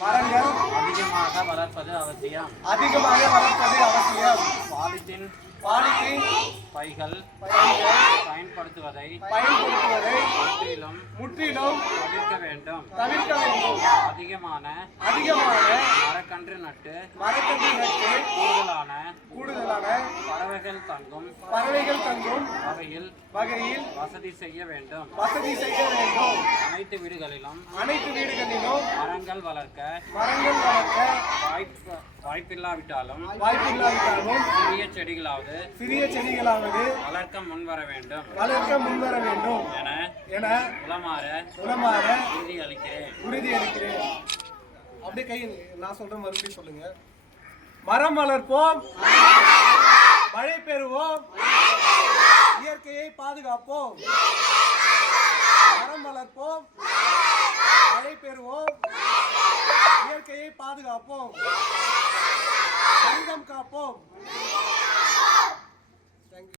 மரங்கள் அதிகமாக வளர்ப்பது அவசியம். பாலித்தீன் பைகள் பயன்படுத்துவதை முற்றிலும் தவிர்க்க வேண்டும். அதிகமான மரக்கன்று நட்டு கூடுதலான பறவைகள் தங்கும் வகையில் வசதி செய்ய வேண்டும். அனைத்து வீடுகளிலும் மரங்கள் வளர்க்க வாய்ப்பில்லாவிட்டாலும் சிறிய செடிகளாவது வளர்க்க முன்வர வேண்டும் என உளமாற உறுதியளிக்கிறேன். அப்படியே கை நான் சொல்ற மறுபடியும் சொல்லுங்க. மரம் வளர்ப்போம், மழை பெறுவோம், இயற்கையை பாதுகாப்போம். மரம் வளர்ப்போம், மழை பெறுவோம், இயற்கையை பாதுகாப்போம்.